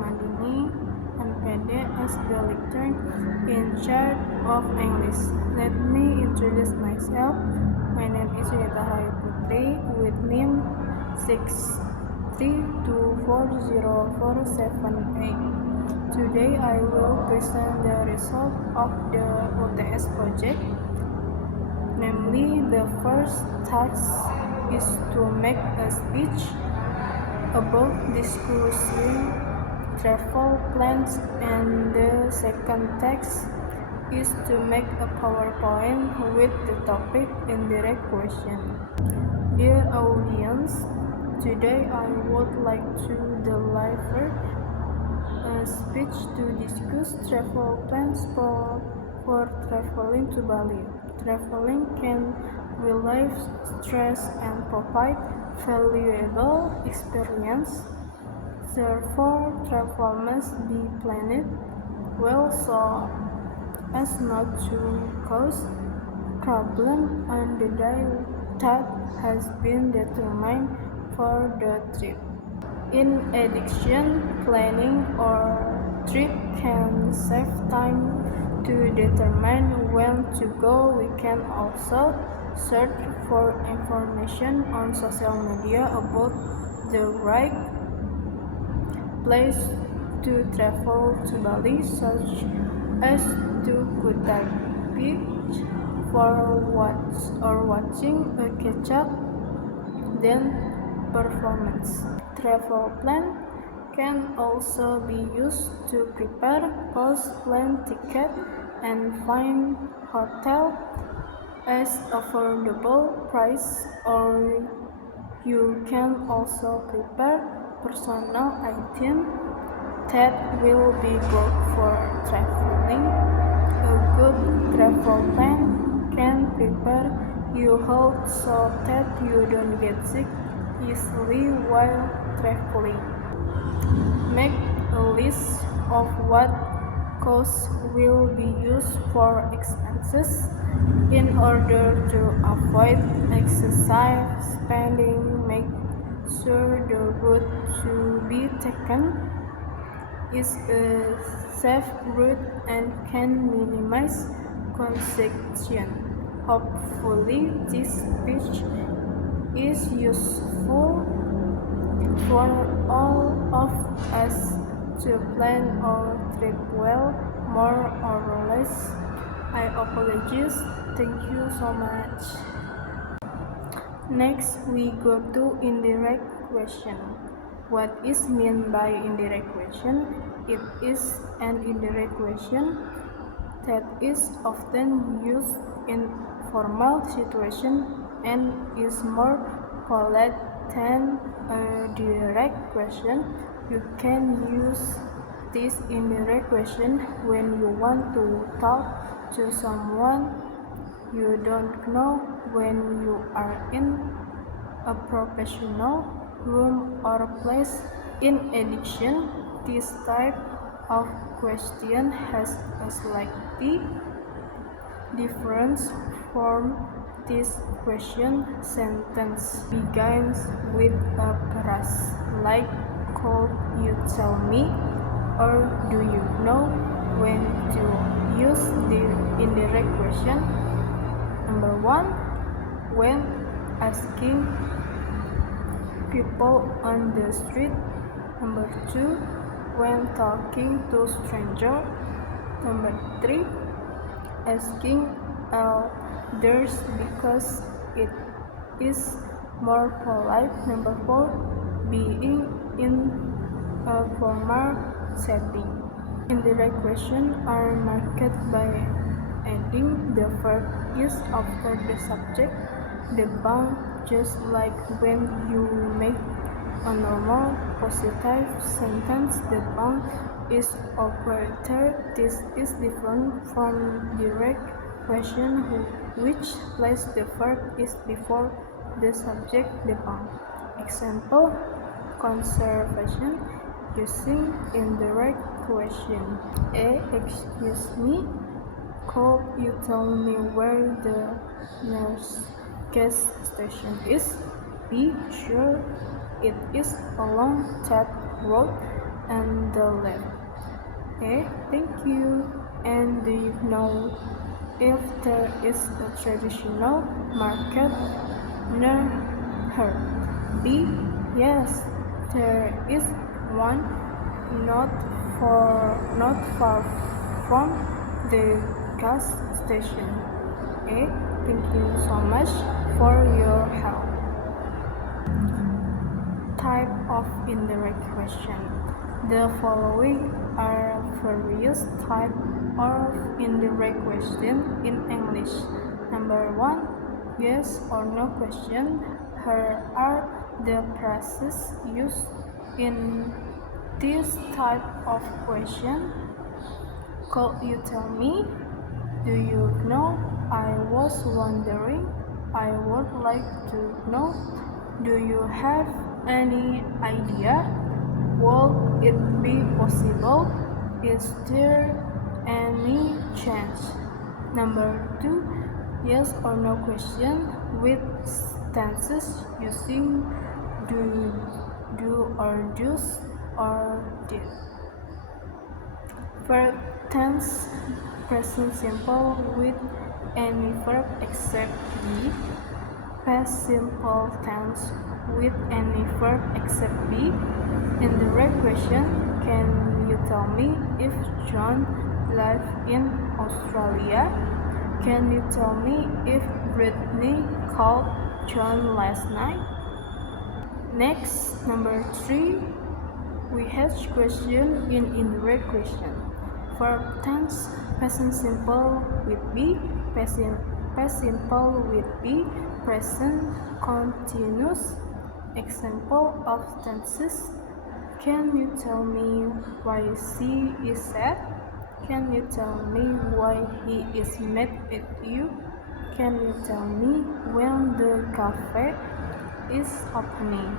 Ramadini, MPD, as the lecturer in charge of English. Let me introduce myself. My name is Yunita Hayu Putri with NIM 6324047A. Today I will present the result of the OTS project. Namely, the first task is to make a speech about discussing travel plans, and the second task is to make a PowerPoint with the topic indirect question. Dear audience, today I would like to deliver a speech to discuss travel plans for traveling to Bali. Traveling can relieve stress and provide valuable experience. Therefore, travel must be planned well so as not to cause problem on the day that has been determined for the trip. In addition, planning our trip can save time to determine when to go. We can also search for information on social media about the right place to travel to Bali, such as to Kutai Beach for watching a catch-up then performance. Travel plan can also be used to prepare post-plan ticket and find hotel at affordable price, or you can also prepare personal items that will be booked for traveling. A good travel plan can prepare you health so that you don't get sick easily while traveling. Make a list of what costs will be used for expenses in order to avoid excessive spending. Make sure the route to be taken is a safe route and can minimize congestion. Hopefully, this speech is useful for all of us to plan our trip well, more or less. I apologize. Thank you so much. Next, we go to indirect question. What is meant by indirect question? It is an indirect question that is often used in formal situation and is more polite than a direct question. You can use this indirect question when you want to talk to someone you don't know, when you are in a professional room or place. In addition, this type of question has a slightly different form. This question sentence begins with a phrase like, "Could you tell me?" or "Do you know?" When to use the indirect question? Number 1, when asking people on the street. Number 2, when talking to stranger. Number 3, asking elders because it is more polite. Number 4, being in a formal setting. Indirect questions are marked by adding the verb is after the subject, the bound, just like when you make a normal positive sentence, the bound is operator. This is different from direct question, which place the verb is before the subject, the bound. Example: conservation using indirect question. A. Excuse me, could you tell me where the nearest gas station is? B. Sure, it is along that road. and the left. A. Thank you. And do you know if there is a traditional market near her? B. Yes, there is one not far from the gas station. A. Thank you so much for your help. Type of indirect question. The following are various types of indirect question in English. Number 1, yes or no question. Here are the phrases used in this type of question. Could you tell me? Do you know? I was wondering. I would like to know. Do you have any idea? Will it be possible? Is there any chance? Number 2, yes or no question with tenses using do or does or did. Verb tense, present simple with any verb except be. Past simple tense with any verb except be. Indirect question, can you tell me if John lives in Australia? Can you tell me if Brittany called John last night? Next, number 3, we have question in indirect question. Verb tense, present simple with be, past simple with be, present continuous. Example of tenses. Can you tell me why she is sad? Can you tell me why he is mad at you? Can you tell me when the cafe is opening?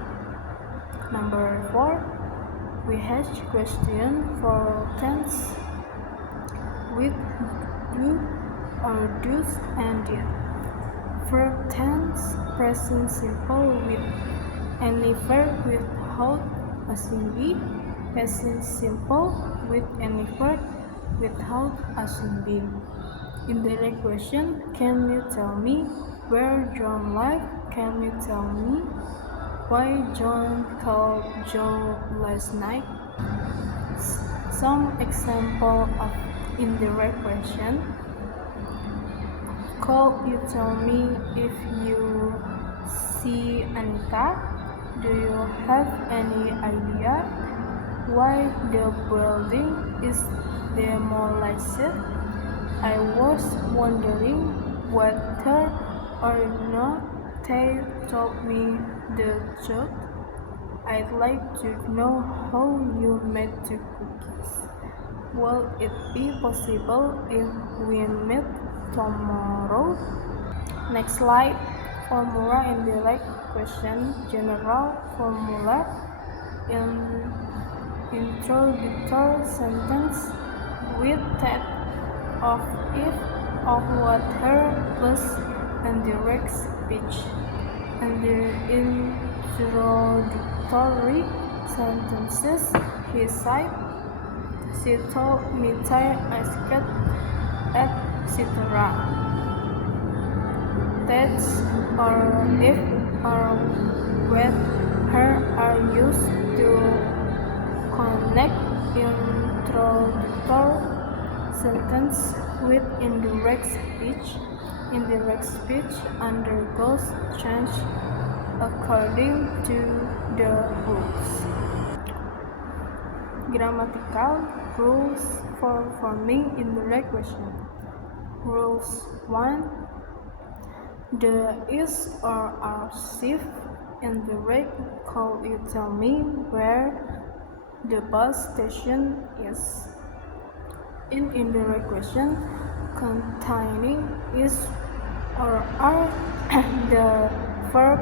Number 4, we have question for tense with do or does and did. Verb tense, present simple with any verb without asing be, present simple with any verb without asing be. Indirect question, can you tell me where John lives? Can you tell me why John called Joe last night? Some example of indirect question. Could you tell me if you see Anita? Do you have any idea why the building is demolished? I was wondering whether or not they told me the truth. I'd like to know how you made the cookies. Will it be possible if we meet tomorrow? Next slide. Formula indirect question. General formula. Introductory sentence with that of if of water plus indirect speech. And the introductory sentences, he said, she told me they asked, etc. That's or if or when her are used to connect introductory sentence with indirect speech. Indirect speech undergoes change according to the rules. Grammatical rules for forming indirect question. Rules 1. The is or are shift indirect. Could you tell me where the bus station is? In indirect question containing is or are, the verb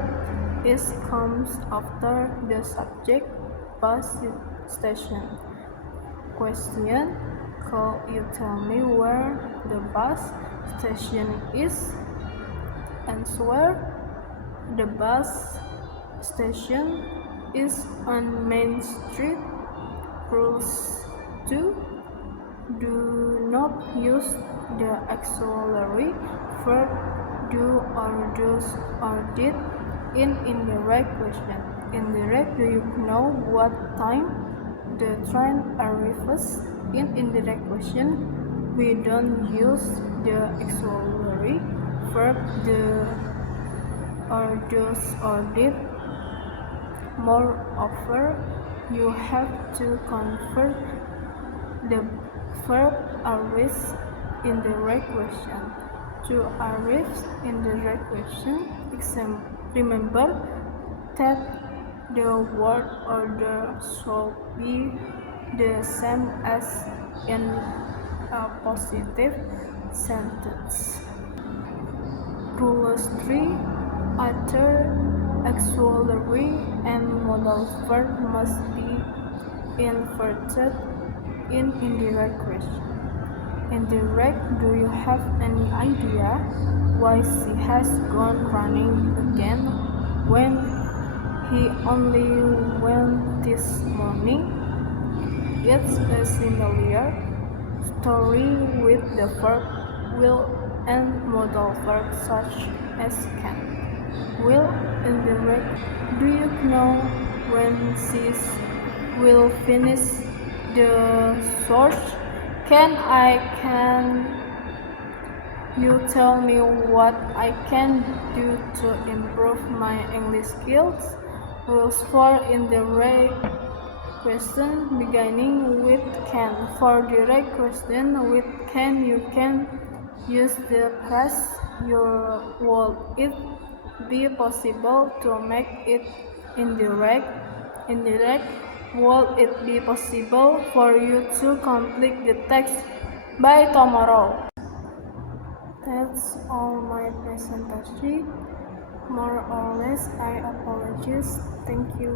is comes after the subject bus station. Question, could you tell me where the bus station is? Answer, the bus station is on Main Street. Rules 2. Do not use the auxiliary verb do or does or did in indirect question. Indirect, do you know what time the train arrives? In indirect question, we don't use the auxiliary verb do or does or did. Moreover, you have to convert the verb arrives in the right question. To arrive in the right question, remember that the word order should be the same as in a positive sentence. Rule 3. Other auxiliary and modal verb must be inverted in indirect question. Indirect, do you have any idea why she has gone running again when he only went this morning? It's a similar story with the verb will and modal verbs such as can. Will indirect, do you know when she will finish the search? Can you tell me what I can do to improve my English skills? Rules 4. Indirect question beginning with can. For direct question with can, you can use the phrase would it be possible to make it indirect? Indirect, would it be possible for you to complete the text by tomorrow? That's all my presentation. More or less, I apologize. Thank you.